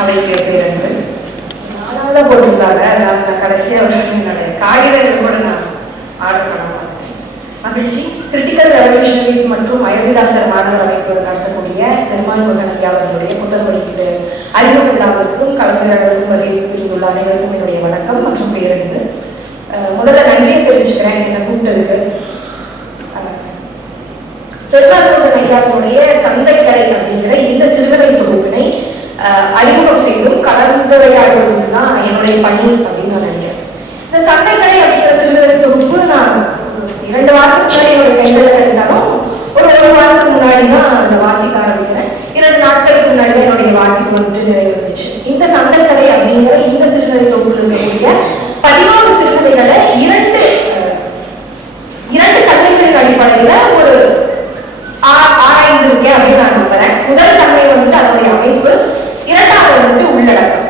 அவைக்கு பேரங்கள் நாளாக போட்டிருக்காங்க. நான் கடைசியாக என்னுடைய காகிதங்கள் கூட நான் ஆர்டர் பண்ண மாட்டேன். மகிழ்ச்சி. கிரிட்டிக்கல் ரெவல்யூஷனரிஸ் மற்றும் அயோத்திதாசர் மாணவர் அமைப்பு நடத்தக்கூடிய பெருமாள் முருகன் ஐயா அவர்களுடைய புத்தக வெளியீட்டு அறிமுக விழாவிற்கும் கலந்துரையாடலுக்கும் வலியுறுத்தியுள்ள அனைவருக்கும் என்னுடைய வணக்கம் மற்றும் பேரன்பு. முதல்ல நன்றியை தெரிவிச்சுக்கிறேன் என்னை கூப்பிட்டதுக்கு. பெருமாள் முருகன் ஐயாவுடைய சந்தைக்கடை அப்படிங்கிற இந்த சிறுகதை தொகுப்பினை அறிமுகம் செய்தும் கலந்துரையாடுவதும் தான் என்னுடைய பணி அப்படின்னு நான் நினைக்கிறேன். இந்த சந்தைக்கடை அப்படிங்கிற சிறுகதை தொகுப்பு நான் 2 வாரத்துக்கு முன்னாடி என்னுடைய கைகளில் கிடைத்தாலும் ஒரு வாரத்துக்கு முன்னாடி தான் அந்த வாசிக்க ஆரம்பிக்கிறேன். 2 நாட்களுக்கு முன்னாடி என்னுடைய வாசிப்பு வந்துட்டு நிறைவேறுச்சு. இந்த சந்தைக்கடை அப்படிங்கிற இந்த சிறுகதை தொகுப்பில் இருக்கக்கூடிய 11 சிறுகதைகளை இரண்டு தன்மைகளின் அடிப்படையில ஒரு ஆராய்ந்திருக்கேன் அப்படின்னு நான் நம்புறேன். முதல் தன்மை வந்துட்டு அதனுடைய அமைப்பு, 2வது வந்துட்டு உள்ளடக்கம்.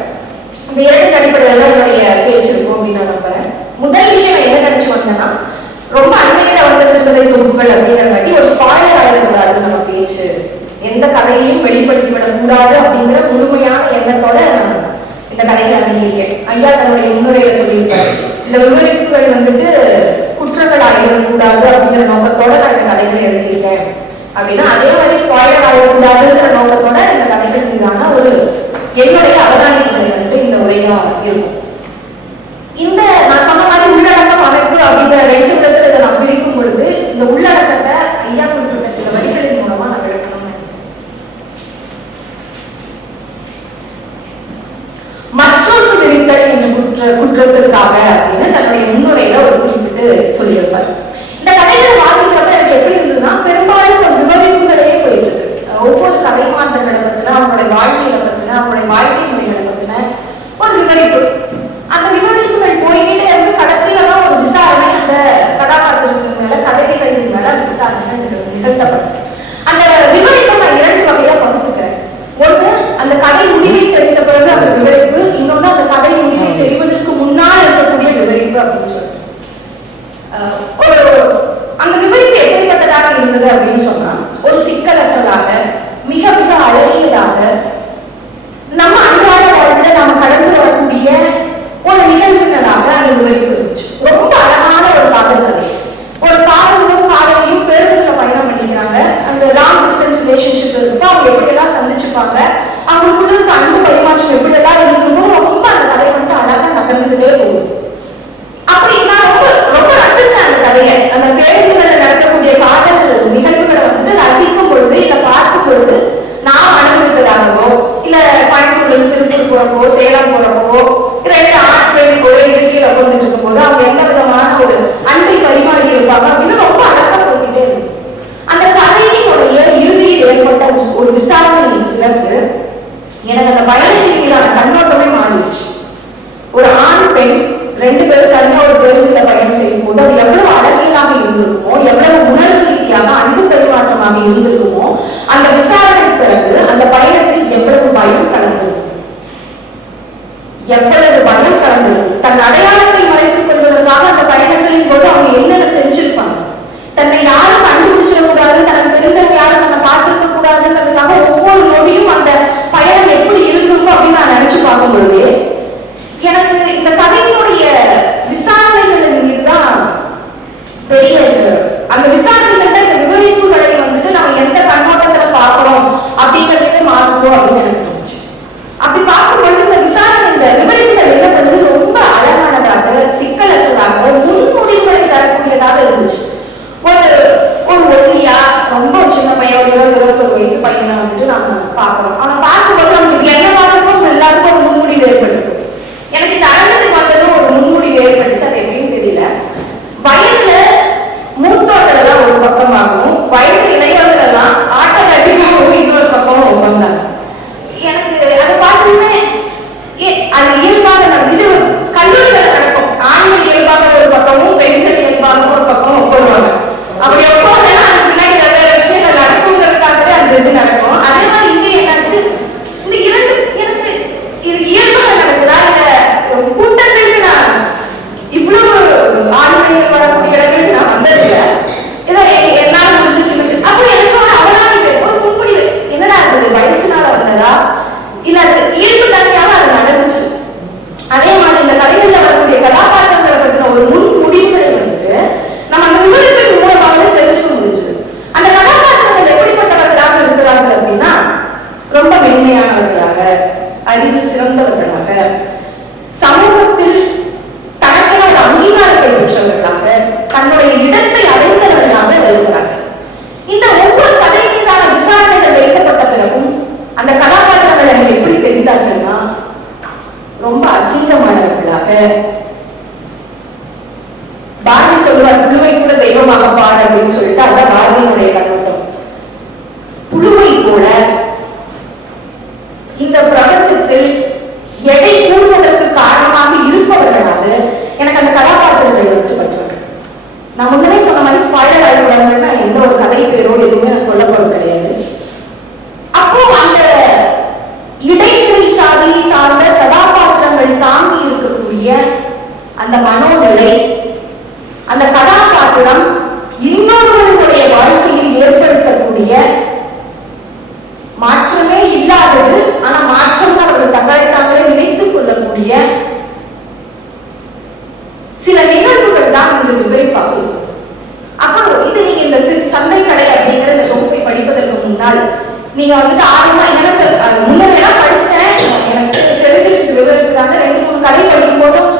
இந்த 2 அடிப்படையில என்னுடைய பேச்சு இருக்கும் அப்படின்னு நான் நம்புறேன். முதல் விஷயம் என்ன நினைச்சு வந்தேன்னா, ரொம்ப அண்மையில வந்த சிறுகதை தொகுப்புகள் அப்படிங்கிற மாதிரி ஒரு ஸ்பாயிலர் ஆயிடக்கூடாது நம்ம பேச்சு, எந்த கதையையும் வெளிப்படுத்தி விடக்கூடாது அப்படிங்கிற முழுமையான எண்ணத்தோட இந்த கதையை அணுகியிருக்கேன். ஐயா தன்னுடைய முன்னுரையில சொல்லியிருக்காரு, இந்த விவரிப்புகள் வந்துட்டு குற்றங்கள் ஆகிடக்கூடாது அப்படிங்கிற நோக்கத்தோட நான் இந்த கதைகளை எழுதியிருக்கேன் அப்படின்னா, அதே மாதிரி ஸ்பாயிலர் ஆகக்கூடாதுங்கிற நோக்கத்தோட இந்த கதைகள் மீதான ஒரு என்னுடைய அவதானிப்புகளை வந்துட்டு இந்த உரையா இருக்கும். இந்த நான் சொன்ன மாதிரி உள்ளடக்கம் அமைப்பு அப்படிங்கிற 2 விதத்துல இதை நான் பிரிக்கும் பொழுது இந்த உள்ளடக்கத்தை ஐயா குறிப்பிட்ட சில வரிகளின் மூலமா நான் விளக்கணும். மற்றொன்று விரித்தல் என்ற குற்றத்திற்காக அப்படின்னு தன்னுடைய முன்னுரையில ஒரு குறிப்பிட்டு சொல்லியிருப்பார். இந்த கதைகளை வாசிக்கிறப்ப எனக்கு எப்படி இருந்ததுன்னா, பெரும்பாலும் ஒரு விவரிப்புகளையே போயிட்டு இருக்கு. ஒவ்வொரு கதை மாற்றங்களை பத்தின, அவங்களுடைய வாழ்க்கையை பத்தின, அவங்களுடைய வாழ்க்கை முறைகளை பத்தின ஒரு விவரிப்பு. அந்த விவரிப்புகள் போய்கிட்டே இருந்து கடைசியில தான் ஒரு விசாரணை அந்த கதாபாத்திரத்தின் மேல, கதைகளின் மேல அந்த விசாரணை நிகழ்த்தப்படும். அந்த விவரிப்பை நான் 2 வகையா பகுத்துக்கிறேன். ஒண்ணு, அந்த கதை முடிவை தெரிந்த பிறகு அந்த விவரிப்பு, இன்னொன்னு அந்த கதை முடிவை தெரிவதற்கு முன்னால் இருக்கக்கூடிய விவரிப்பு அப்படின்னு சொல்லிட்டு. அந்த விவரிப்பு எப்படிப்பட்டதாக இருந்தது அப்படின்னு சொன்னா, ஒரு சிக்கலற்றதாக, மிக மிக அழகியதாக, நம்ம அன்றாட வாழ்க்கையில நாம கடந்து வரக்கூடிய ஒரு நிகழ்வுகளாக அந்த விவரிப்பு இருந்துச்சு. ரொம்ப அழகான ஒரு காதல் கதை. ஒரு காதலும் காதலையும் பேருந்துல பயணம் பண்ணிக்கிறாங்க. அந்த லாங் டிஸ்டன்ஸ் ரிலேஷன்ஷிப் இருக்கப்போ அவங்க எப்படியெல்லாம் சந்திச்சுப்பாங்க, அவங்களுக்குள்ள இருக்க அன்பு பரிமாற்றம் எப்படியெல்லாம் இருக்குமோ ரொம்ப அந்த கதை வந்துட்டு அழகா நகர்ந்துகிட்டே போகுது. அப்படி நான் ரொம்ப ரசிச்சேன் அந்த கதையை. அந்த பேருந்துகளை நடக்கக்கூடிய காதல் நிகழ்வுகளை வந்துட்டு ரசிக்கும் பொழுது, இல்ல பார்க்கும் பொழுது, நான் அனுபவித்ததாகவோ, இல்ல கோயம்புத்தூர்ல திருப்பூர் போறப்போ, சேலம் போறப்போ, 2 ஆண் பெண் கூட இருக்கையில உட்கார்ந்துட்டு இருக்கும் போது அவங்க எந்த விதமான ஒரு அன்பை பரிமாறி இருப்பாங்க அப்படின்னு ரொம்ப அழகா போய்கிட்டே இருக்கு. அந்த கதையினுடைய இறுதியில் ஏற்பட்ட ஒரு விசாரணையின் பிறகு எனக்கு அந்த பயணத்தின் மீதான கண்ணோட்டமே மாறிடுச்சு. ஒரு ஆண் பெண் 2 பேரும் தனியா ஒரு பேருந்துல பயணம் செய்யும் போது அது எவ்வளவு அழகியலாக இருந்திருக்குமோ, எவ்வளவு உணர்வு ரீதியாக அன்பு பரிமாற்றமாக இருந்திருக்குமோ, அந்த விசாரணை பிறகு அந்த பயணத்தில் எவ்வளவு பயம் கலந்தது, தன் அடையாளத்தை மறைத்துக் கொள்வதற்காக அந்த பயணங்களின் போது அவங்க என்னென்ன செஞ்சிருப்பாங்க, தன்னை யாரும் கண்டுபிடிச்சிடக்கூடாது, தனக்கு தெரிஞ்சவங்க யாரும் தன்னை பார்த்திருக்க கூடாதுன்றதுக்காக ஒவ்வொரு நொடியும் அந்த பயணம் எப்படி இருந்திருக்கும் அப்படின்னு நான் நினைச்சு பார்க்கும் பொழுது எனக்கு இந்த கதையினுடைய விசாரணைகளின் மீதுதான் பெரிய அந்த விசாரணைகள்ல இந்த விவரிப்புகளை வந்துட்டு நம்ம எந்த கண்ணோட்டத்துல பார்க்கிறோம் அப்படிங்கிறதே மாறுதோ அப்படின்னு எனக்கு தோணுச்சு. அப்படி பார்க்கும்பொழுது இந்த விசாரணை, இந்த விவரிப்புகள் என்ன பண்ணுது, ரொம்ப அழகானதாக, சிக்கலற்றதாக, முன்முடிவுகளை தரக்கூடியதாக இருந்துச்சு. ஒரு ஒல்லியா ரொம்ப சின்ன பையன், 21 வயசு பையனை வந்துட்டு நம்ம பார்க்கிறோம். ஆனா பார்க்கும்போது நமக்கு என்ன பார்க்கணும், எல்லாருக்கும் ஒரு முன்முடிவு ஏற்பட்டிருக்கு. எனக்கு இந்த அரங்கத்துக்கு வந்ததும் ஒரு முன்முடிவு ஏற்பட்டுச்சு. அது எப்படின்னு தெரியல. வயதுல மூத்தோர்கள் எல்லாம் ஒரு பக்கமாகவும், வயது இளையோர்கள் எல்லாம் ஆட்டோமேட்டிக்காகவும் இன்னொரு பக்கமும் வந்தாங்க. எனக்கு அதை பார்த்துமே அது இயல்பாக இது கல்லூரிகள் நடக்கும். ஆண்கள் இயல்பாக ஒரு பக்கமும், பெண்கள் இயல்பாக ஒரு பக்கமும் ஒப்புடுவாங்க. அப்படி ஒப்புனா அதுக்கு பின்னாடி நிறைய விஷயங்கள் நடக்குங்கிறதுக்காகவே அந்த இது நடக்கும். அதே மாதிரி இங்கே என்னாச்சு, அந்த மனோநிலை, அந்த கதாபாத்திரம் இன்னொருவருடைய வாழ்க்கையில் ஏற்படுத்தக்கூடிய மாற்றமே இல்லாதது, ஆனா மாற்றம் அவர்கள் தங்களை தாங்களே நினைத்துக் கொள்ளக்கூடிய சில நிகழ்வுகள் தான் இங்கு விவரிப்பாக இருக்குது. அப்போ இது நீங்க இந்த சந்தை கடை அப்படிங்கிற இந்த தொகுப்பை படிப்பதற்கு முன்னால் நீங்க வந்துட்டு ஆர்வமா எனக்கு முன்னெல்லாம் படிச்சுட்டேன், எனக்கு தெரிஞ்சிருச்சு விவரிக்கிறாங்க. 2-3 கதை படிக்கும் போதும்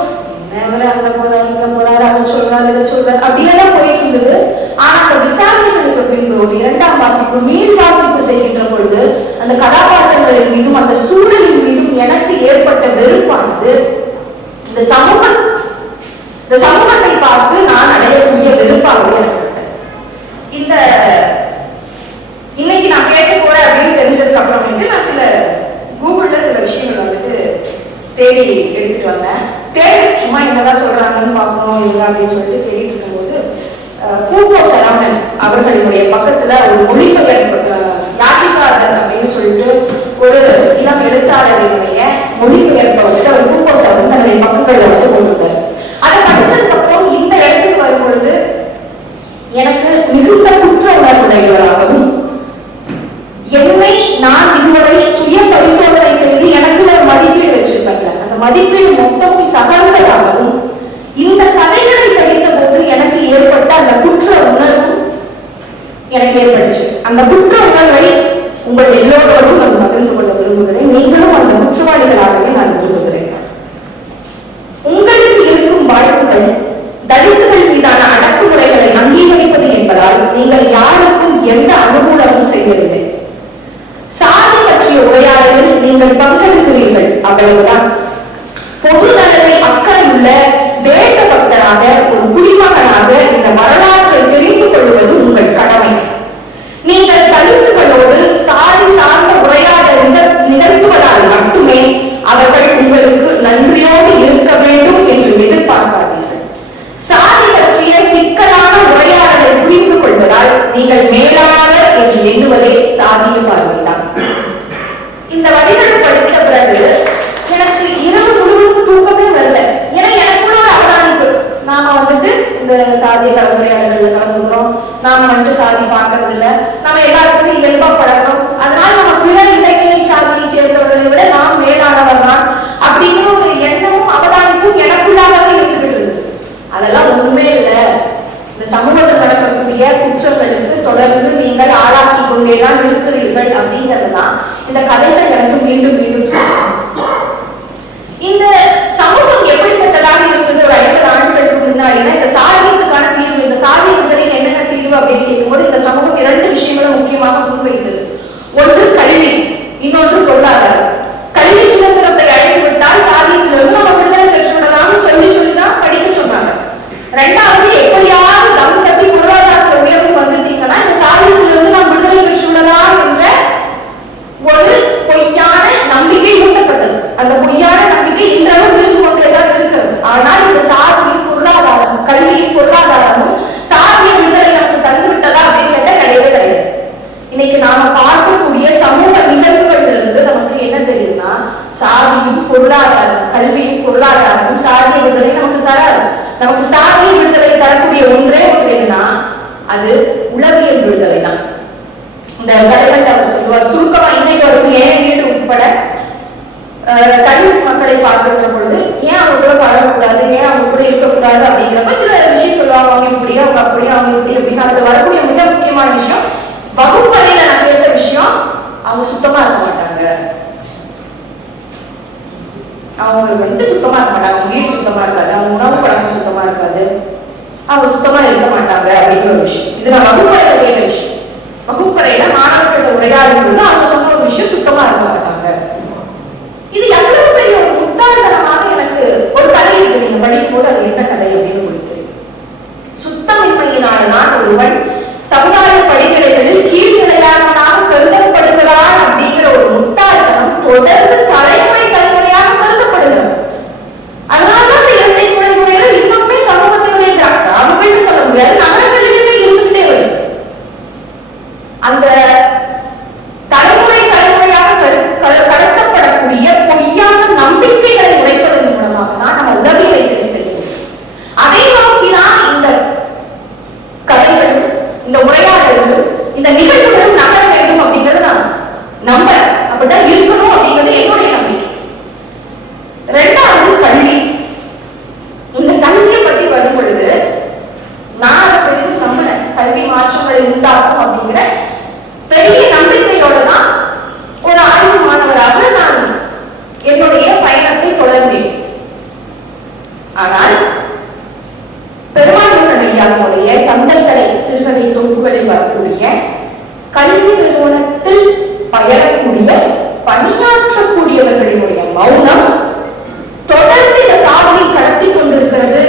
அங்க போறாரு இங்க போறாரு அவங்க சொல்றாரு இதை சொல்றாரு அப்படியெல்லாம் போயிட்டு இருந்தது. ஆனா அந்த விசாரணைகளுக்கு பின்பு ஒரு 2ஆம் வாசிப்பு மீள் வாசிப்பு செய்கின்ற பொழுது அந்த கதாபாத்திரங்களின் மீதும் அந்த சூழலின் மீதும் எனக்கு ஏற்பட்ட வெறுப்பானது இந்த சமூகத்தை பார்த்து நான் அடையக்கூடிய வெறுப்பாகவே ஏற்பட்டேன். இந்த இன்னைக்கு நான் பேச போறேன் அப்படின்னு தெரிஞ்சதுக்கு அப்புறமேட்டு நான் சில கூகுள்ல சில விஷயங்கள் வந்துட்டு தேடி எடுத்துட்டு வந்தேன். தேடி சும்மா என்னதான் சொல்றாங்கன்னு பார்க்கணும் இவங்க அப்படின்னு சொல்லிட்டு தேடிட்டு இருக்கும்போது பூகோ சரவணன் அவர்களுடைய பக்கத்துல ஒரு மொழிபெயர்ப்பு யாசிகாதன் அப்படின்னு சொல்லிட்டு ஒரு இளம் எழுத்தாளர்களுடைய மொழிபெயர்ப்பை வந்துட்டு அவர் பூகோ சரவணன் தன்னுடைய பக்கங்களை வந்து கொண்டுட்டார். அதை படிச்சதுக்கு அப்புறம் இந்த இடத்துக்கு வரும்பொழுது எனக்கு மிகுந்த குற்ற உணர்வுடையவராகவும் என்னை நான் இதுவரை சுய பரிசோதனை செய்து எனக்கு ஒரு மதிப்பீடு வச்சிருக்கேன், அந்த மதிப்பீடு மொத்தமும் தகர்ந்ததாகவும் இந்த கதைகளை படித்த போது எனக்கு ஏற்பட்ட அந்த குற்ற உணர்வு எனக்கு ஏற்பட்டுச்சு. அந்த குற்ற உணர்வை உங்கள் எல்லோரோடும் நான் பகிர்ந்து கொள்ள விரும்புகிறேன். நீங்களும் அந்த குற்றவாளிகளாகவே நான் விரும்புகிறேன். உங்களுக்கு இருக்கும் வாய்ப்புகள் தலித்துகள் மீதான அடக்குமுறைகளை அங்கீகரிப்பது என்பதால் நீங்கள் யாருக்கும் எந்த அனுகூலமும் செய்யவில்லை. சாதி பற்றிய உரையாடலில் நீங்கள் பங்கெடுக்கிறீர்கள், அவ்வளவுதான். பொது நலனில் அக்கறையுள்ள தேசபக்தராக ஒரு குடிமகனாக இந்த வரலாற்றை தெரிந்து கொள்வது உங்கள் கடமை. நீங்கள் தலித்துகளோடு சாதி சார்ந்த உரையாடல் நிகழ்த்துவதால் மட்டுமே அவர்கள் உங்களுக்கு நன்றியோடு இருக்க வேண்டும் என்று எதிர்பார்க்காதீர்கள். சாதி பற்றிய சிக்கலான உரையாடலை புரிந்து கொள்வதால் நீங்கள் மேலானவர் என்று எண்ணுவதே சாதிய பார்வைதான். இந்த வரிகள் படித்த பிறகு எனக்கு இரவு முழுவதும் தூக்கமே வரல. ஏன்னா எனக்குள்ள ஒரு அவதானிப்பு, நாம வந்துட்டு இந்த சாதிய கலந்துரையாடல்கள் கலந்துக்கிறோம், நாம வந்துட்டு சாதி பார்க்கறது இல்லை, நம்ம எல்லாருக்குமே இயல்பா பழகிறோம், அதனால நம்ம பிற இடைநிலை சாதியை சேர்ந்தவர்களை விட நாம் மேலானவர் தான் அப்படிங்கிற ஒரு எண்ணமும் அவதானிப்பும் எனக்குள்ளாகவே இருந்துகிட்டு. அதெல்லாம் ஒண்ணுமே இல்லை. இந்த சமூகத்தில் நடக்கக்கூடிய குற்றங்களுக்கு தொடர்ந்து நீங்கள் ஆளாக்கி கொண்டேதான் இருக்கிறீர்கள் அப்படிங்கிறதுதான் இந்த கதைகள் எனக்கு மீண்டும் மீண்டும் இந்த சமூகம் எப்படிப்பட்டதாக இருக்குது. ஒரு 50 ஆண்டுகளுக்கு முன்னாடினா இந்த சாதியத்துக்கான தீர்வு, இந்த சாதிய விடுதலையில் என்னென்ன தீர்வு அப்படின்னு கேட்கும்போது இந்த சமூகம் 2 விஷயங்களும் முக்கியமாக முன்வைத்தது. ஒன்று கல்வி, இன்னொன்று பொருளாதாரம். கல்வி சுதந்திரத்தை அழைத்து விட்டால் சாதியத்திலிருந்து நம்ம விடுதலை பெற்றுவிடலாம்னு சொல்லிதான் படிக்க சொன்னாங்க. 2வது எப்படியாவது தம் தட்டி பொருளாதாரத்தில் உயர்வு வந்துட்டீங்கன்னா இந்த சாதியத்திலிருந்து நாம் விடுதலை பெற்றுவிடலாம் என்ற ஒரு பொய்யான நம்பிக்கை ஊட்டப்பட்டது. அந்த பொய்யான நம்பிக்கை இன்றளவும் இருந்து கொண்டேதான் இருக்கிறது. ஆனால் இந்த சாதியின் பொருளாதாரம், கல்வியின் பொருளாதாரமும் சாதிய விடுதலை நமக்கு தந்துவிட்டதா அப்படின்னு கேட்ட கிடையவே கிடையாது. இன்னைக்கு நாம பார்க்கக்கூடிய சமூக நிகழ்வுகள்ல இருந்து நமக்கு என்ன தெரியுதுன்னா, சாதியும் பொருளாதாரம், கல்வியும் பொருளாதாரமும் சாதிய விடுதலை நமக்கு தராது. நமக்கு சாதிய விடுதலை தரக்கூடிய ஒன்றே ஒன்று என்னன்னா அது உளவியல் விடுதலை தான். இந்த கதைகள் அவர் சொல்லுவார் சுருக்கமா. இன்னைக்கு வரைக்கும் ஏன் வீடு உட்பட தலித் மக்களை பார்க்கின்ற பொழுது ஏன் அவங்க கூட பழகக்கூடாது, ஏன் அவங்க கூட இருக்கக்கூடாது அப்படிங்கிறப்ப சில விஷயம் சொல்லுவாங்க. அவங்க இப்படி, அவங்க அப்படி, அவங்க இப்படி அப்படின்னு. அதுல வரக்கூடிய மிக முக்கியமான விஷயம், வகுப்பறையில நான் கேட்ட விஷயம், அவங்க சுத்தமா இருக்க மாட்டாங்க. அவங்க வந்துட்டு சுத்தமா இருக்க மாட்டாங்க, அவங்க வீடு சுத்தமா இருக்காது, அவங்க உணவு பழக்கம் சுத்தமா இருக்காது, அவங்க சுத்தமா இருக்க மாட்டாங்க அப்படிங்கிற ஒரு விஷயம். இது நான் வகுப்பறையில கேட்ட விஷயம். வகுப்பறையில மாணவர்களோட உரையாடும் பொழுது அவங்க சொன்ன ஒரு விஷயம், சுத்தமா இருக்க மாட்டாங்க. இது எவ்வளவு பெரிய ஒரு முட்டாள்தனமாக எனக்கு ஒரு கதை இருக்கு. நீங்க படிக்கும் போது அது என்ன கதை அப்படின்னு உங்களுக்கு தெரியும். சுத்தமின்மையினால்தான் ஒருவன் சமுதாய படிநிலைகளில் கீழ்நிலையானவனாக கருதப்படுகிறான் அப்படிங்கிற ஒரு முட்டாள்தனம் தொடர்ந்து தலைமுறை தலைமுறையாக கருதப்படுகிறது. அதனால்தான் இந்த இரட்டை குழந்தைமுறையில இன்னுமே சமூகத்தினுடைய கிராமங்கள்னு சொல்ல முடியாது, நகரங்களிலுமே இருந்துகிட்டே வருது. அந்த தலைமுறை நிகழ்வுகளும் நகர வேண்டும் அப்படிங்கறது நான் நம்புறேன். அப்படிதான் இருக்கணும் அப்படிங்கிறது என்னுடைய நம்பிக்கை. ரெண்டாவது கல்வி. இந்த கல்வியை பற்றி வரும் பொழுது நான் அதை பெரிதும் நம்பினேன். கல்வி மாற்றங்களை உண்டாக்கும் அப்படிங்கிற பெரிய நம்பிக்கையோட தான் ஒரு ஆய்வு மாணவராக நான் என்னுடைய பயணத்தை தொடர்ந்தேன். ஆனால் பெருமாள் ஐயாவுடைய சந்தல்களை சிறுகதை தொகுப்புகளில் வரக்கூடிய கல்வி நிறுவனத்தில் பயிரக்கூடிய பணியாற்றக்கூடியவர்களுடைய மௌனம் தொடர்ந்து இந்த சாதியை கடத்தி கொண்டிருக்கிறது.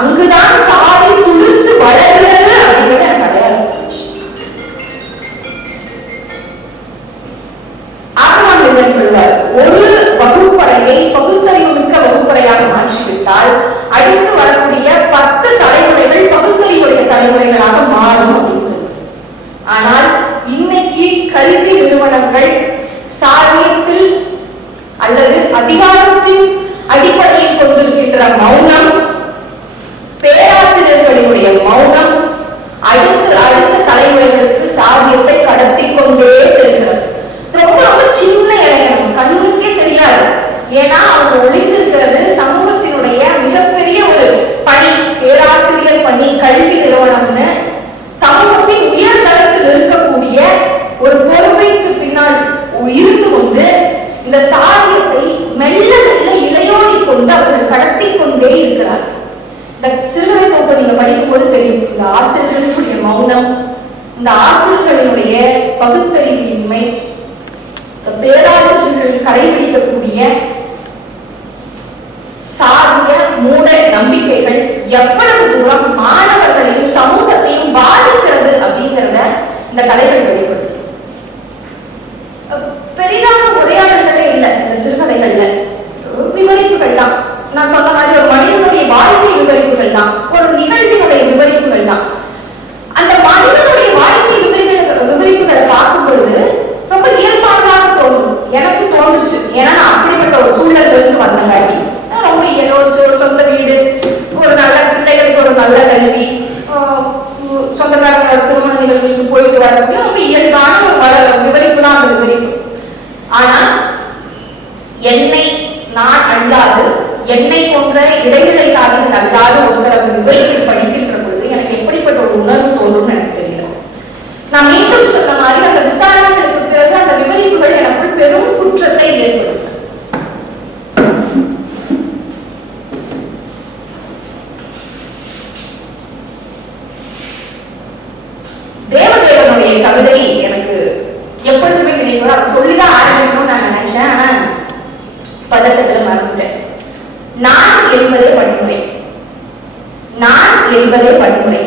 அங்குதான் சாதி துளிர்த்து வளர்கிறது அப்படிங்கிறது எனக்கு அடையாளம். ஆகமான் சொல்வார், ஒரு வகுப்பறையை பகுத்தறிவு மிக்க வகுப்பறையாக மாற்றிவிட்டால் அடுத்து வரக்கூடிய 10 தலைமுறைகள் பகுத்தறிவுடைய தலைமுறைகளாக மாறும் அப்படின்னு சொல்லுவார். ஆனால் இன்னைக்கு கல்வி நிறுவனங்கள் சாதியத்தில் அல்லது அதிகாரத்தின் அடிப்படையில் கொண்டிருக்கின்ற மௌனம், பேராசிரியர்களுடைய மௌனம் அடுத்த தலைமுறைகளுக்கு சாதியத்தை கடத்தி கொண்டே செல்கிறது. ரொம்ப ரொம்ப சின்ன இளைஞர்கள் கண்ணுக்கே தெரியாது. ஏன்னா அவங்க ஒளிந்திருக்கிறது சமூகத்தினுடைய மிகப்பெரிய ஒரு பணி, பேராசிரியர் பணி, கல்வி நிறுவனம்னு சமூகத்தின் உயர் தளத்தில் இருக்கக்கூடிய ஒரு பொறுமைக்கு பின்னால் இருந்து கொண்டு இந்த சாதியத்தை மெல்ல மெல்ல இளையோடி கொண்டு அவர்கள் கடத்தி கொண்டே இருக்கிறார். இந்த சிறுகதை தொகுப்பை நீங்க படிக்கும் போது தெரியும், இந்த ஆசிரியர்களுடைய மௌனம், இந்த ஆசிரியர்களுடைய பகுத்தறிவின்மை, பேராசிரியர்கள் கடைபிடிக்கக்கூடிய சாதிய மூட நம்பிக்கைகள் எவ்வளவு தூரம் மாணவர்களையும் சமூகத்தையும் பாதிக்கிறது அப்படிங்கிறத இந்த கதைகள் வெளிப்படுத்தும். பெரிதாக உரையாடல்களே இல்லை இந்த சிறுகதைகள்ல, விவரிப்புகள் தான். நான் சொன்ன மாதிரி ஒரு மனிதனுடைய வாழ்க்கை விவரிப்புகள் தான், ஒரு நிகழ்வினுடைய விவரிப்புகள் தான். அந்த மனிதனுடைய வாழ்க்கை விவரிப்புகளை பார்க்கும் பொழுது ரொம்ப இயல்பானதாக தோணும். எனக்கு தோன்றுச்சு. ஏன்னா நான் அப்படிப்பட்ட ஒரு சூழல்ல இருந்து வந்தங்காட்டி ரொம்ப இயல்பு, சொந்த வீடு, ஒரு நல்ல பிள்ளைகளுக்கு ஒரு நல்ல கல்வி, சொந்தக்காரங்களோட திருமண நிகழ்வுக்கு போயிட்டு வரக்கூடிய ரொம்ப இயல்பான ஒரு விவரிப்பு தான் அந்த விவரிப்பு. ஆனா என்னை நான் அல்லாது, என்னை போன்ற இடைநிலை சாதியில் அல்லாத ஒருத்தர் அந்த விவரிப்பு படிக்கின்ற பொழுது எனக்கு எப்படிப்பட்ட ஒரு உணர்வு தோன்றும் எனக்கு தெரியல. நான் மீண்டும் சொன்ன மாதிரி அந்த விசாரணைகளுக்கு பிறகு அந்த விவரிப்புகள் எனக்குள் பெரும் குற்றத்தை ஏற்படுத்தும். தேவதேவனுடைய கவிதை எனக்கு எப்பொழுதுமே நினைவு. அதை சொல்லிதான் ஆரம்பிக்கணும்னு நான் நினைச்சேன். ஆனா பதட்டத்தில் மறந்துட்டேன். நான் என்பதே வன்முறை, நான் என்பதே வன்முறை,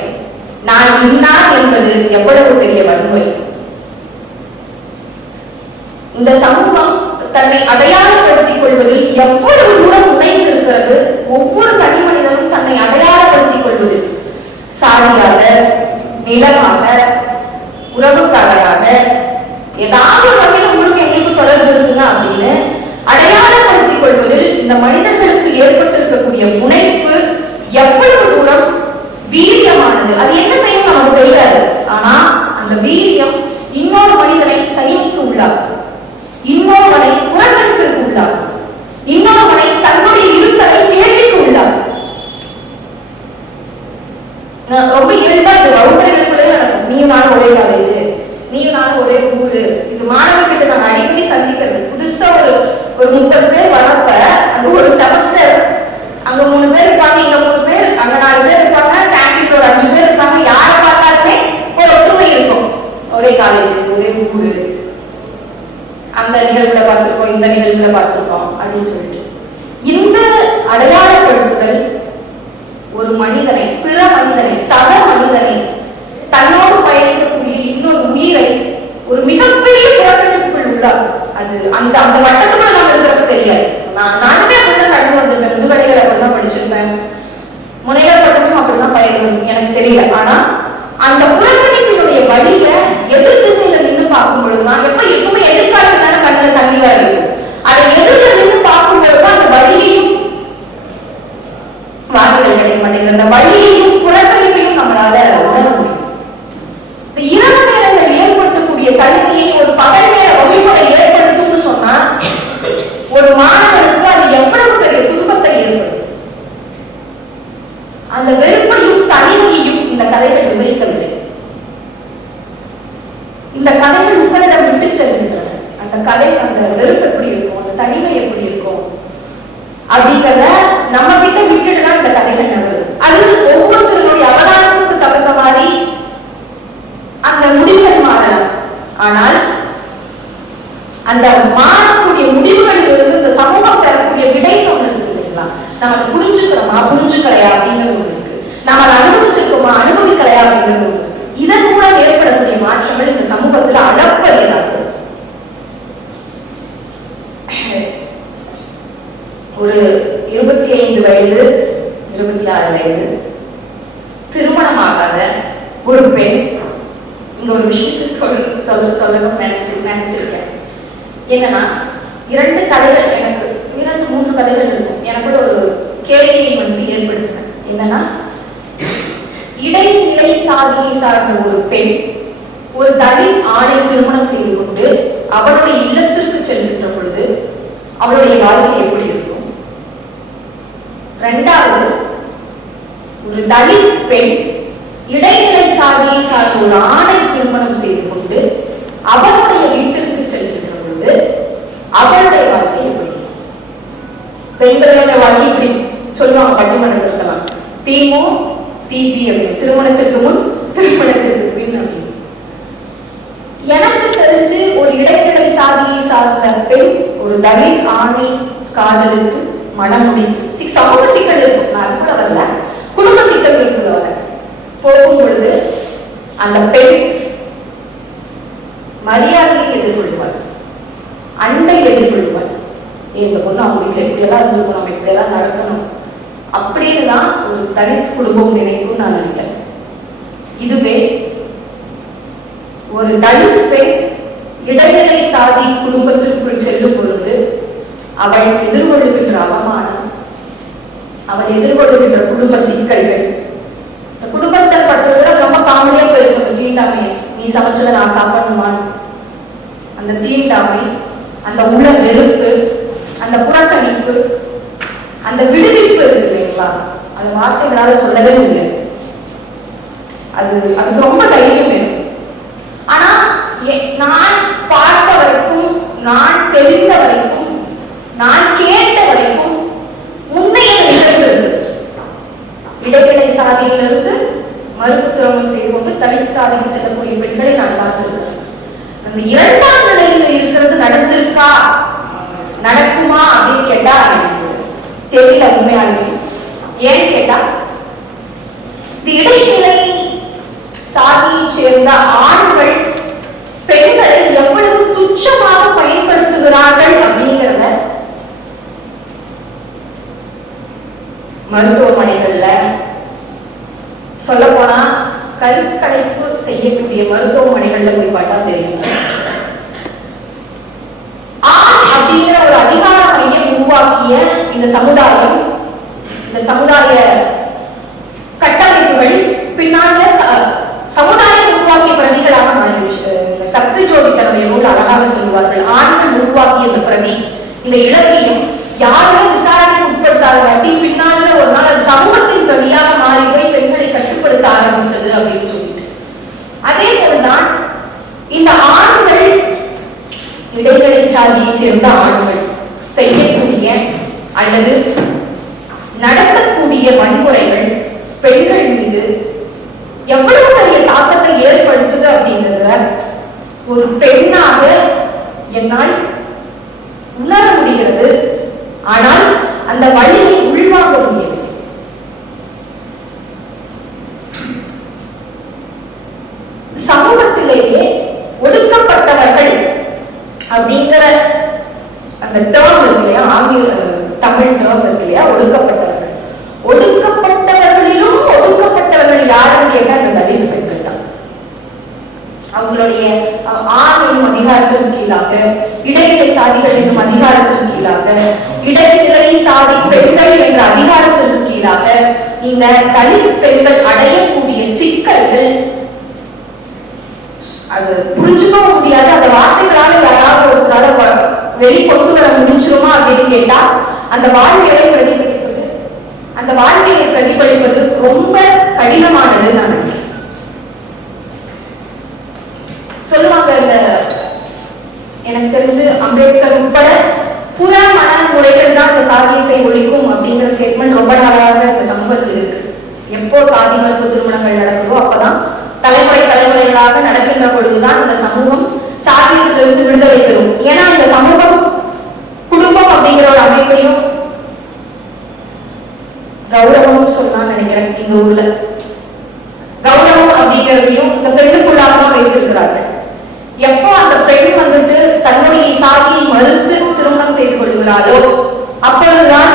நான் இன்னான் என்பது எவ்வளவு பெரிய வன்முறை. இந்த சமூகம் தன்னை அடையாளப்படுத்திக் கொள்வதில் எவ்வளவு தூரம் முனைந்து இருக்கிறது. ஒவ்வொரு தனி மனிதனும் தன்னை அடையாளப்படுத்திக் கொள்வதில் சாதியாக, நிலமாக, உறவுக்காரராக ஏதாவது வகையில் உங்களுக்கு எங்களுக்கு தொடர்பு இருக்குங்க அப்படின்னு அடையாளப்படுத்திக் கொள்வதில் இந்த மனிதர்களுக்கு ஏற்பட்டிருக்கக்கூடிய முனைப்பு எவ்வளவு தூரம் வீரியமானது. அது என்ன செய்யும் நமக்கு தெரியாது. ஆனா அந்த வீரியம் இன்னொரு மனிதனை தனிமைக்கு உள்ளாகும், இன்னொருவனை புறக்கணிப்பிற்கு உள்ளாகும், இன்னொருவனை தன்னுடைய இருத்தலை கேள்விக்கு உள்ளாகும். ரொம்ப இயல்பா இது வகுப்பறைகளுக்குள்ளே நடக்கும். நீயும் நானும் ஒரே காலேஜ், நீயும் நானும் ஒரே ஊரு. இது மாணவர்கிட்ட நாங்க அடிக்கடி சந்திக்கிறது. புதுசா ஒரு 30 பேர் வரப்ப அந்த ஒரு செமஸ்டர் அங்க 3 பேர் இருப்பாங்க, இங்க 3 பேர், அங்க 4 பேர் இருப்பாங்க, கேண்டீன்ல ஒரு 5 பேர் இருப்பாங்க. யாரை பார்த்தாலுமே ஒரு ஒற்றுமை இருக்கும். ஒரே காலேஜ், ஒரே ஊரு, அந்த நிகழ்வுல பார்த்திருக்கோம், இந்த நிகழ்வுல பார்த்திருக்கோம் அப்படின்னு சொல்லிட்டு இந்த அடையாளப்படுத்துதல் ஒரு மனிதனை, பிற மனிதனை, சக மனிதனை, தன்னோடு பயணிக்கக்கூடிய இன்னொரு உயிரை ஒரு மிகப்பெரிய புறக்கணிப்புக்குள் உள்ளாகும். அது அந்த அந்த வட்டத்துக்குள்ள நம்ம இருக்கிறப்ப தெரியாது. நானுமே அப்படிதான் கடந்து வந்திருப்பேன். முதுகலைகள் அப்படிதான் படிச்சிருப்பேன், முனைவர் பட்டமும் அப்படிதான் பயணம், எனக்கு தெரியல. ஆனா அந்த புறக்கணிப்பினுடைய வழியில எதிர் திசையில நின்று பார்க்கும் பொழுதுதான், எப்பவுமே எதிர்காலத்து தானே கண்ணில் தண்ணி வருது, அதை எதிர்ல நின்று பார்க்கும் பொழுதுதான் அந்த வழியையும், வார்த்தைகள் கிடைக்க மாட்டேங்குது, அந்த வழியையும் புறக்கணிப்பையும் நம்மளால உணர முடியும். இந்த இரவு இந்த கதைகள் உங்களிடம் விட்டு செல்கின்றன. அந்த கதை, அந்த வெறுப்பு எப்படி இருக்கும், அந்த தனிமை எப்படி இருக்கும் அப்படிங்கிறத நம்ம கிட்ட விட்டுட்டுதான் இந்த கதைகள் நகரும். அது ஒவ்வொருத்தருடைய அவதாரத்துக்கு தகுந்த மாதிரி அந்த முடிவுகள் மாறலாம். ஆனால் அந்த மாறக்கூடிய முடிவுகளில் இருந்து இந்த சமூகம் பெறக்கூடிய விடை ஒன்று இருக்கு இல்லைங்களா? நம்ம அதை புரிஞ்சுக்கிறோமா, புரிஞ்சுக்கலையா அப்படிங்கிறது ஒன்று இருக்கு. நம்ம அதை அனுபவிச்சிருக்கோமா, அனுபவிக்கலையா அப்படிங்கிறது ஒன்று இருக்கு. இதன் மூலம் ஏற்படக்கூடிய மாற்றங்கள் இந்த சமூகத்துல அளப்பரியதாக ஒரு 25 வயது 26 வயது திருமணமாகாத ஒரு பெண் இங்க ஒரு விஷயத்தை சொல்லணும்னு நினைச்சிருக்கேன். என்னன்னா, 2 கதைகள், எனக்கு 2-3 கதைகள் இருக்கும். எனக்குள்ள ஒரு கேள்வியை ஏற்படுத்தினேன். என்னன்னா, இடைநிலை சாதியை சார்ந்த ஒரு பெண் ஒரு தலித் ஆணை திருமணம் செய்து கொண்டு அவருடைய இல்லத்திற்கு செல்கின்ற பொழுது அவருடைய வாழ்க்கை எப்படி இருக்கும்? 2வது, ஒரு தலித் பெண் இடைநிலை சாதியை சார்ந்த ஒரு ஆணை திருமணம் செய்து கொண்டு அவருடைய வீட்டிற்கு செல்கின்ற பொழுது அவருடைய வாழ்க்கை எப்படி? பெண்களுடைய வாழ்க்கை இப்படி சொல்லுவாங்க பட்டிமன்றத்திற்கெல்லாம், தீமு தீபி அப்படின்னு, திருமணத்திற்கு முன் திருமணத்திற்கு பின் அப்படின்னு. எனக்கு தெரிஞ்சு ஒரு இடைநிலை சாதியை சார்ந்த பெண் ஒரு தலித் ஆணை காதலித்து மனம் முடித்து சமூக சிக்கல் இருக்கும், நான் அதுக்குள்ள வரல, குடும்ப சிக்கல்களுக்குள்ள வர போகும் பொழுது அந்த பெண் மரியாதையை எதிர்கொள்வாள், அன்பை எதிர்கொள்வாள். இந்த பொண்ணு அவங்க வீட்டில் எப்படியெல்லாம் இருந்திருக்கும், நம்ம எப்படியெல்லாம் நடத்தணும் அப்படின்னு தான் ஒரு தலித் குடும்பம் நினைக்கும் நான் நினைக்கிறேன். இதுவே ஒரு தலித் பெண் இடைநிலை சாதி குடும்பத்திற்குள் செல்லும் பொழுது அவள் எதிர்கொள்ளுகின்ற அவமானம், அவள் எதிர்கொள்ளுகின்ற குடும்ப சிக்கல்கள், இந்த குடும்பத்தை படுத்துறத ரொம்ப காமெடியா போயிருக்கும். தீண்டாமை, நீ சமைச்சதை நான் சாப்பிடணுமா, அந்த தீண்டாமை, அந்த உள்ள வெறுப்பு, அந்த புறக்கணிப்பு, அந்த விடுவிப்பு இருக்கு இல்லைங்களா? அந்த வார்த்தைகளால சொல்லவே முடியாது. அதுக்கு ரொம்ப தைரியம் வேணும். ஆனா நான் பார்த்த வரைக்கும், நான் தெரிந்த வரைக்கும், நான் கேட்ட வரைக்கும் உண்மையை நிகழ்கிறது. இடைநிலை சாதியிலிருந்து மறுப்பு திருமணம் செய்து கொண்டு தலித் சாதிக்கு செல்லக்கூடிய பெண்களை நான் பார்த்திருக்கிறேன். அந்த 2ஆம் நிலையில இருக்கிறது நடந்திருக்கா, நடக்குமா அப்படின்னு கேட்டா தெரியல உண்மையாலுமே. ஏன்னு கேட்டா, இந்த இடைநிலை சாதியை சேர்ந்த ஆண்கள் பெண்களை எவ்வளவு துச்சமாக பயன்படுத்துகிறார்கள் அப்படிங்கிறத மருத்துவமனைகள்ல சொல்ல போனா கருக்கலைப்பு செய்யக்கூடிய மருத்துவமனைகள்ல போய் பார்த்தா தெரியும். ஆண் அப்படிங்கிற ஒரு அதிகார மையம் உருவாக்கிய இந்த சமுதாய கட்டமைப்புகள் பின்னால சமுதாயம் உருவாக்கிய பிரதிகளாக மாறிடுச்சு. சக்தி ஜோதி தன்னுடைய நூல் அழகாக சொல்லுவார்கள், ஆண்கள் உருவாக்கிய இந்த பிரதி, இந்த இலக்கியம் யாருமே விசாரணைக்கு உட்படுத்தாத காட்டி பின்னால ஒரு நாள் அது சமூகத்தின் பிரதியாக மாறி போய் பெண்களை கட்டுப்படுத்த ஆரம்பித்தது அப்படின்னு சொல்லிட்டு. அதே போலதான் இந்த ஆண்கள், இடைநிலை சாதியை சேர்ந்த ஆண்கள் செய்யக்கூடிய அல்லது நடத்தக்கூடிய வன்முறைகள் பெண்கள் மீது எவ்வளவு பெரிய தாக்கத்தை ஏற்படுத்துது அப்படிங்கிறத ஒரு பெண்ணாக என்னால் உணர முடிகிறது. ஆனால் அந்த வழியை உள்வாங்க முடியவில்லை. சமூகத்திலேயே ஒடுக்கப்பட்டவர்கள் அப்படிங்கிற அந்த டேர்ம் இருக்கு இல்லையா, ஆங்கில தமிழ் டேர்ம் இருக்கு இல்லையா, ஒடுக்கப்பட்டவர்கள். ஒடுக்கப்பட்டவர்களிலும் ஒடுக்கப்பட்டவர்கள் யாருன்னு கேட்டா அந்த தலித் பெண்கள் தான். அவங்களுடைய ஆண் என்னும் அதிகாரத்தின் கீழாக, இடைநிலை சாதிகள் என்னும் அதிகாரத்தின் கீழாக, இடைநிலை சாதி பெண்கள் என்ற அதிகாரத்திற்கு கீழாக இந்த தலித் பெண்கள் அடையக்கூடிய சிக்கல்கள் அது புரிஞ்சுக்கவும் முடியாது. அந்த வார்த்தைகளால யாராவது ஒருத்தரால வெளிக்கொண்டு வர முடிஞ்சிருமா அப்படின்னு கேட்டா அந்த வாழ்க்கையை பிரதிபலிப்பது ரொம்ப கடினமானது நான் நினைக்கிறேன். சொல்லுவாங்க, இந்த எனக்கு தெரிஞ்சு அம்பேத்கர் உட்பட புற மன முறைகள் தான் இந்த சாதியத்தை ஒழிக்கும் அப்படிங்கிற ஸ்டேட்மெண்ட் ரொம்ப நாளாக இந்த சமூகத்தில் இருக்கு. எப்போ சாதி மறுப்பு திருமணங்கள் நடக்குதோ அப்பதான் தலைமுறை தலைமுறைகளாக நடக்கின்ற பொழுதுதான் இந்த சமூகம் சாதியத்திலிருந்து விடுதலை பெறும். ஏன்னா இந்த சமூகம் குடும்பம் அப்படிங்கிற ஒரு அமைப்பையும் கௌரவம் சொல்லலாம் நினைக்கிறேன். இந்த ஊர்ல கௌரவம் அப்படிங்கிறதையும் இந்த பெண்ணுக்குள்ளாக தான் வைத்திருக்கிறார்கள். எப்போ அந்த பெண் வந்துட்டு தன்னுடைய சாதியை மறுத்து திருமணம் செய்து கொள்கிறாளோ அப்பொழுதுதான்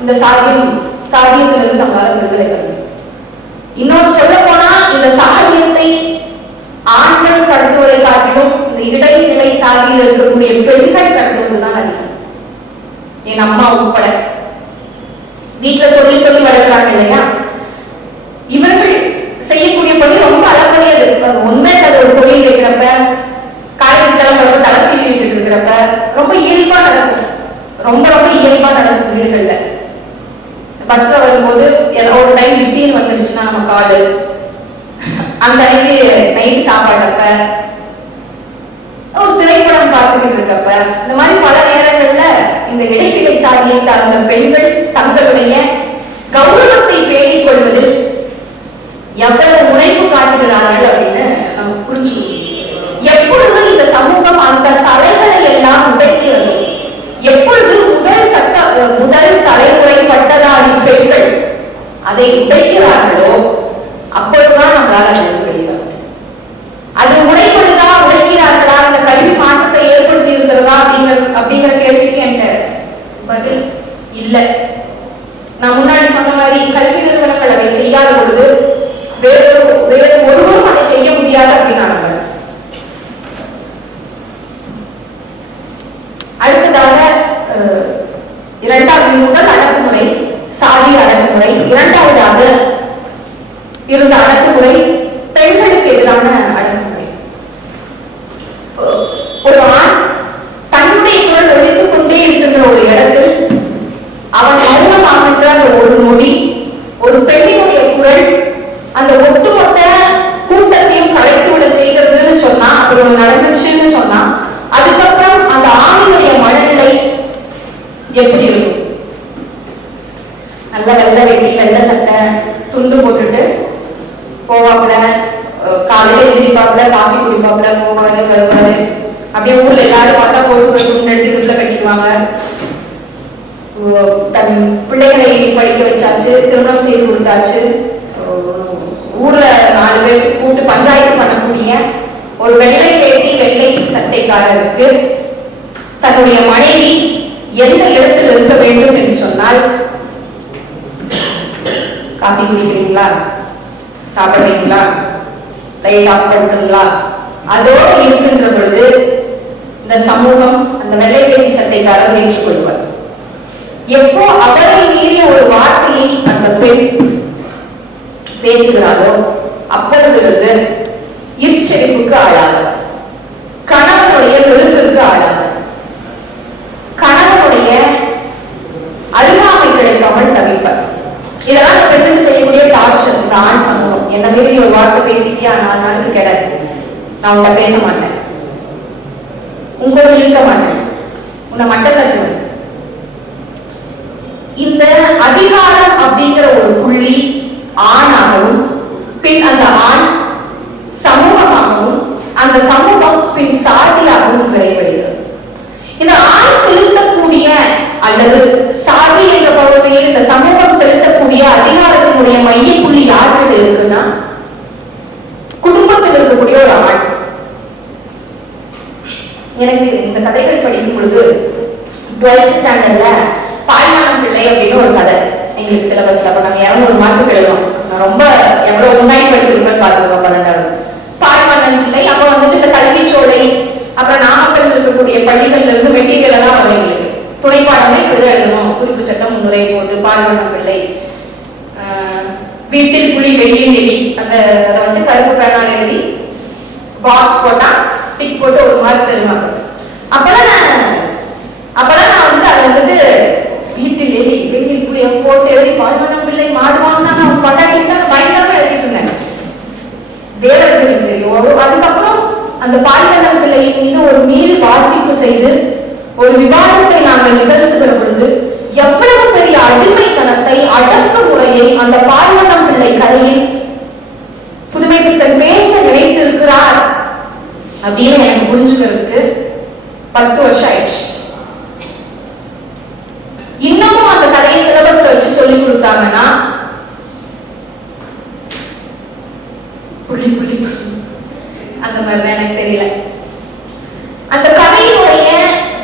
இந்த சாதியத்திலிருந்து நம்மளால விடுதலை பெற முடியும். இன்னொரு சொல்ல போனா இந்த சாதியத்தை ஆண்கள் கடத்துவதை காட்டிலும் இந்த இடைநிலை சாதியில் இருக்கக்கூடிய பெண்கள் கடத்துவதுதான் அதிகம். என் அம்மா உட்பட வீட்டுல சொல்லி சொல்லி வளர்க்கிறாங்க இல்லையா, இவர்கள் செய்யக்கூடிய பணி ரொம்ப அளப்படையது. உண்மையில ஒரு கோயில் வைக்கிறப்ப, காலேஜ் கிளம்புறப்ப, தலை சீவி இருக்கிறப்ப ரொம்ப இயல்பா நடக்கும். ரொம்ப ரொம்ப இயல்பா நடக்கும். வீடுகள்ல பஸ்ல வரும்போது ஏதோ ஒரு டைம் பிஸின்னு வந்துருச்சுன்னா நம்ம காடு அந்த அன்னைக்கு நைட் சாப்பாட்டப்ப, ஒரு திரைப்படம் பார்த்துக்கிட்டு இருக்கப்ப, இந்த மாதிரி பல நேரங்கள்ல இந்த இடைநிலை சாதியை சார்ந்த பெண்கள் தங்களுடைய கௌரவத்தை பேணிக் கொள்வதில் எவ்வளவு முனைப்பு காட்டுகிறார்கள் அப்படின்னு நம்ம புரிஞ்சுக்கணும். எப்பொழுது இந்த சமூகம் அந்த தலைகளை எல்லாம் உடைக்கிறது, எப்பொழுது முதல் தலைமுறை பட்டதாரி பெண்கள் அதை உடைக்கிறார்களோ அப்பொழுதுதான் நம்மளால வெளியிடும். அது உடைப்படுதா, உடைக்கிறார்களா, இந்த கல்வி மாற்றத்தை ஏற்படுத்தி இருக்கிறதா அப்படிங்கிற கேள்விக்கு என்ற பதில் இல்லை. நான் முன்னாடி சொன்ன மாதிரி கல்வி நிறுவனங்கள் அதை செய்யாத பொழுது வேறு ஒருவரும் அதை செய்ய முடியாது அப்படின்னு நான் நம்புறேன். அடுத்ததாக இரண்டாவது முதல் அடக்குமுறை சாதி அடக்குமுறை, இரண்டாவதாக இருந்த அடக்குமுறை பெண்களுக்கு எதிரான அடக்குமுறை. ஒரு ஆண் தன்னுடைய குரல் ஒழித்துக் கொண்டே இருக்கின்ற ஒரு இடத்தில் அவன் மௌனமாகின்ற அந்த ஒரு நொடி, ஒரு பெண்ணினுடைய குரல் அந்த ஒட்டுமொத்த கூட்டத்தையும் கலைத்து விட செய்கிறதுன்னு சொன்னா, அப்படி ஒண்ணு நடந்துச்சுன்னு சொன்னா, அதுக்கப்புறம் அந்த ஆணினுடைய மனநிலை எப்படி இருக்கும்? நல்ல வெள்ளை வெட்டி வெள்ளை சட்டை துண்டு போட்டுட்டு போவாப்புல, காலையில எதிரிப்பாப்புல, காஃபி குடிப்பாப்புல, போவாரு வருவாரு. அப்படியே ஊர்ல எல்லாரும் பார்த்தா போட்டு துண்டு எடுத்து வீட்டுல கட்டிக்குவாங்க. தன் பிள்ளைகளை படிக்க வச்சாச்சு, திருமணம் செய்து கொடுத்தாச்சு, ஊர்ல 4 பேருக்கு கூட்டு பஞ்சாயத்து பண்ணக்கூடிய ஒரு வெள்ளை வேட்டி வெள்ளை சட்டைக்காரருக்கு தன்னுடைய மனைவி எந்த இடத்தில் இருக்க வேண்டும் என்று சொன்னால், காஃபி குடிக்கிறீங்களா, சாப்பிடுறீங்களா, லைட் ஆஃப் பண்ணுங்களா, அதோடு இருக்கின்ற பொழுது இந்த சமூகம் அந்த வெள்ளை வேட்டி சட்டைக்காரர் ஏற்றுக்கொள்வார். எப்போ அவரை மீறிய ஒரு வார்த்தையை அந்த பெண் பேசுகிறாளோ அப்பொழுதிலிருந்து எரிச்சலிப்புக்கு ஆளாகும், கணவனுடைய வெறுப்பிற்கு ஆளாகும், கணவனுடைய அருகாமை கிடைக்காமல் தவிப்பார். இதெல்லாம் பெண்ணுக்கு செய்யக்கூடிய டார்ச்சர் இந்த ஆண் சமூகம். என்ன மீறி ஒரு வார்த்தை பேசிட்டியா, 4 நாளுக்கு கிடையாது, நான் உன்னை பேச மாட்டேன், உங்களோட இருக்க மாட்டேன், உன்னை மட்டம் தட்டுவேன். இந்த அதிகாரம் அப்படிங்கிற ஒரு புள்ளி ஆணாகவும் பின் அந்த ஆண் சமூகமாகவும் அந்த சமூகம் பின் சாதியாகவும் விரைவடைகிறது. இந்த ஆண் செலுத்தக்கூடிய அல்லது சாதி என்ற பகுதியில் இந்த சமூகம் செலுத்தக்கூடிய அதிகாரத்தினுடைய மைய புள்ளி யாருக்கு இருக்குன்னா குடும்பத்தில் இருக்கக்கூடிய ஒரு ஆண். எனக்கு இந்த கதைகள் படிக்கும் பொழுது 12th ஸ்டாண்டர்ட்ல பாய்மனம் பிள்ளை அப்படின்னு ஒரு கதை எங்களுக்கு சிலபஸ்ல நாங்க 200 மார்க்கு எழுதுவோம். நான் ரொம்ப எவ்வளவு முன்னாடி படிச்சிருப்பேன்னு பார்த்துருக்கோம் 12வது. பாய்மன்னன் பிள்ளை அப்ப வந்துட்டு இந்த கல்வி சோலை அப்புறம் நாமக்கல் இருக்கக்கூடிய பள்ளிகள்ல இருந்து மெட்டீரியல் எல்லாம் வரும் எங்களுக்கு. துணைப்பாடமே இப்படிதான் எழுதணும், குறிப்பு சட்டம் முன்னுரை போட்டு பாய்மன்னன் பிள்ளை, வீட்டில் புலி வெளியில் எலி, அதை வந்து கருப்பு பேனால் எழுதி பாக்ஸ் போட்டா டிக் போட்டு ஒரு மார்க் தருவாங்க. அப்பதான் நான் வந்து அதை வந்துட்டு வீட்டில் எலி வெளியில் புளிய போட்டு எழுதி பாய்மன்னன் பிள்ளை மாடுவாங்கன்னா நான் பண்டாட்டிட்டு பயங்கரமா எழுதிட்டு இருந்தேன். தேவரச்சனுக்கு தெரியும். அதுக்கப்புறம் அந்த பால்வண்ணம் பிள்ளையின் மீது ஒரு மீள் வாசிப்பு செய்து ஒரு விவாதத்தை நாங்கள் நிகழ்த்துகிற பொழுது எவ்வளவு பெரிய அடிமைத்தனத்தை, அடக்குமுறையை அந்த பால்வண்ணம் பிள்ளை கதையில் புதுமைப்பித்தன் பேச நினைத்திருக்கிறார் அப்படின்னு எனக்கு புரிஞ்சுக்கிறதுக்கு 10 வருஷம் ஆயிடுச்சு. இன்னமும் அந்த கதையை சிலபஸ்ல வச்சு சொல்லி கொடுத்தாங்கன்னா புள்ளி புள்ளி அந்த மாதிரி எனக்கு தெரியல. அந்த கதையினுடைய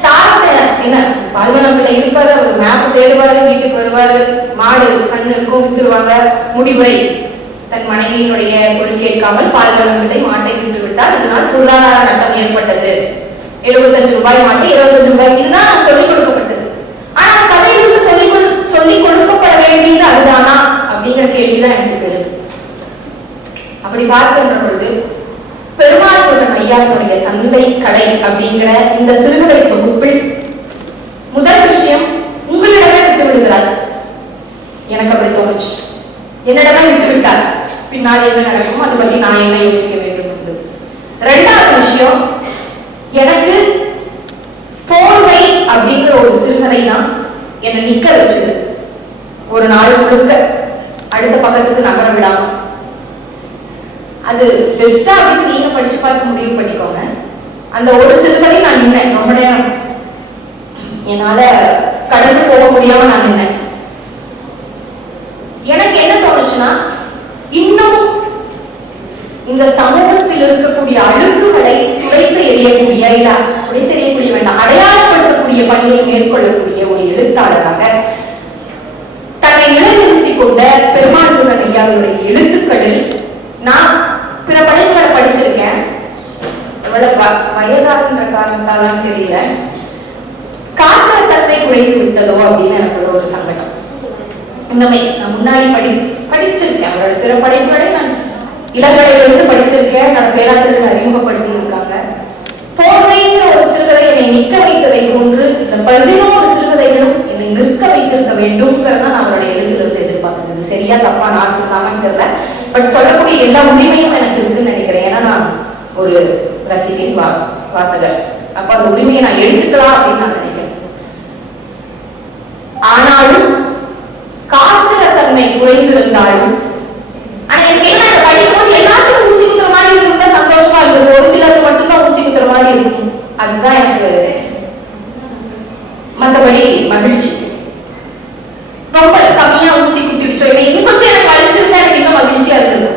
சார்ந்த என்ன, பால்வண்ணம் பிள்ளை இருப்பாரு, அவர் மேப் தேடுவாரு, வீட்டுக்கு வருவாரு, மாடு கண்ணு இருக்கும் வித்துருவாங்க. முடிவுரை, தன் மனைவியினுடைய சொல் கேட்காமல் பால்வண்ணம் பிள்ளை மாட்டை விட்டு விட்டார். இதனால் பொருளாதார நட்டம் ஏற்பட்டது. 75 ரூபாய் மாட்டு 25 ரூபாய், இதுதான் சொல்லிக் கொடுக்கப்பட்டது. ஆனா கதையிலிருந்து சொல்லிக் கொடுக்கப்பட வேண்டியது அதுதானா அப்படிங்கிற கேள்விதான் எனக்கு எழுது. அப்படி பார்க்கின்ற பொழுது பெருமாள் முருகன் ஐயாவுடைய சந்தை கடை அப்படிங்கிற இந்த சிறுகதை தொகுப்பில் முதல் விஷயம் உங்களிடமே விட்டு விடுகிறார். எனக்கு அப்படி தோணுச்சு. என்னிடமே விட்டு விட்டார், பின்னால் என்ன நடக்கும் அதை பத்தி நான் என்ன யோசிக்க வேண்டும் என்று. இரண்டாவது விஷயம், எனக்கு போர்வை அப்படிங்கிற ஒரு சிறுகதை தான் என்னை நிக்க வச்சது. ஒரு நாள் முழுக்க அடுத்த பக்கத்துக்கு நகர விடாம. அது பெஸ்டா அப்படின்னு நீங்க படிச்சு பார்த்து முடிவு பண்ணிக்கோங்க. அந்த ஒரு சிறுகதை நான் நின்னேன் ரொம்ப நேரம், என்னால கடந்து போக முடியாம நான் நின்னேன். எனக்கு என்ன தோணுச்சுன்னா, இன்னும் இந்த சமூகத்தில் இருக்கக்கூடிய அழுக்குகளை துடைத்து எறியக்கூடிய, இல்ல துடைத்து எறியக்கூடிய வேண்டாம், அடையாளப்படுத்தக்கூடிய பணியை மேற்கொள்ளக்கூடிய ஒரு எழுத்தாளராக தன்னை நிலைநிறுத்திக் கொண்ட பெருமாள் முருகன் ஐயாவுடைய எழுத்துக்களில் நான் பிற படைப்புகளை படிச்சிருக்கேன். வயதாகின்ற காரணத்தாலும் தெரியல, காக்கிற தன்மை குறைந்து விட்டதோ அப்படின்னு எனக்கு ஒரு சங்கடம். இன்னமே நான் முன்னாடி படிச்சிருக்கேன். அவரோட பிற படைப்புகளை நான் இளங்கலையிலிருந்து படித்திருக்கேன். என்னோட பேராசிரியர்கள் அறிமுகப்படுத்தி இருக்காங்க. போர்வைங்கிற ஒரு சிறுகதை என்னை நிற்க வைத்ததை போன்று இந்த 11 சிறுகதைகளும் என்னை நிற்க வைத்திருக்க வேண்டும்ங்கிறத நான் அவருடைய எழுதிலிருந்து எதிர்பார்த்தது. சரியா தப்பா நான் சொன்னாங்கன்னு தெரியல, பட் சொல்லக்கூடிய எல்லா உரிமையும் எனக்கு இருக்குன்னு நினைக்கிறேன். ஏன்னா நான் ஒரு ரசிகை வாசகர், அப்ப அந்த உரிமையை நான் எடுத்துக்கலாம் அப்படின்னு நான் நினைக்கிறேன். ஆனாலும் காத்திர தன்மை குறைந்திருந்தாலும், ஆனா எனக்கு என்ன படிக்கும்போது எல்லாத்துக்கும் ஊசி குத்துற மாதிரி இருந்தா சந்தோஷமா இருக்கு, ஒரு சிலருக்கு மட்டும்தான் ஊசி குத்துற மாதிரி இருக்கும். அதுதான் எனக்கு மற்றபடி மகிழ்ச்சி. ரொம்ப கம்மியா ஊசி குத்திடுச்சோ, இன்னும் கொஞ்சம் எனக்கு வலிச்சிருந்தா எனக்கு இன்னும் மகிழ்ச்சியா இருக்கு.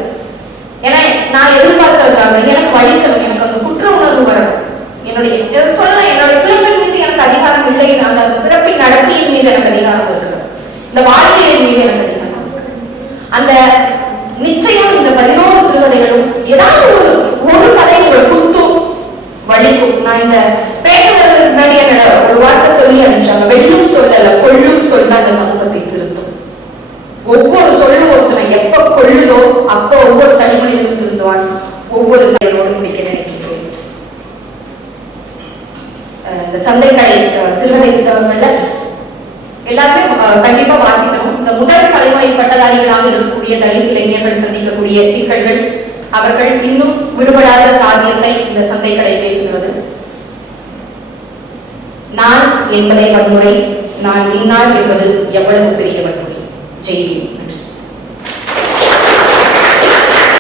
ஏன்னா நான் எதிர்பார்க்கறதுக்காக எனக்கு வலிக்கணும், எனக்கு அந்த குற்ற உணர்வு வரும். என்னுடைய சொல்லலாம், என்னுடைய பிறப்பின் மீது எனக்கு அதிகாரம் இல்லை, அந்த பிறப்பின் நடத்தையின் மீது எனக்கு அதிகாரம் இருக்கு, இந்த வாழ்க்கையின் மீது எனக்கு அதிகாரம் இருக்கு. அந்த நிச்சயம் இந்த 11 சிறுகதைகளும் ஏதாவது ஒரு கதை ஒரு குத்தும் வலிக்கும். நான் இந்த பேசுறதுக்கு முன்னாடி என்னோட ஒரு வார்த்தை சொல்லி அனுப்பிச்சாங்க, வெள்ளும் சொல்லல கொள்ளும் சொல் அந்த சமூகத்தை திருத்தும். ஒவ்வொரு சொல்லும் ஒருத்தனை எப்ப கொள்ளுதோ அப்ப ஒவ்வொரு தனி மனிதனும் திருந்துவான். ஒவ்வொரு செயலோடு முடிக்க நினைக்கிறேன். இந்த சந்தை கடை சிறுகதை புத்தகங்கள்ல எல்லாருமே கண்டிப்பா வாசிக்கணும். இந்த முதல் தலைமுறை பட்டதாரிகளாக இருக்கக்கூடிய தலித் இளைஞர்கள் சந்திக்கக்கூடிய சிக்கல்கள், அவர்கள் இன்னும் விடுபடாத சாத்தியத்தை இந்த சந்தை கடை பேசுகிறது. நான் என்பதை வன்முறை, நான் இன்னார் என்பது எவ்வளவு பெரிய வன்முறை. ஜெய்பீம்.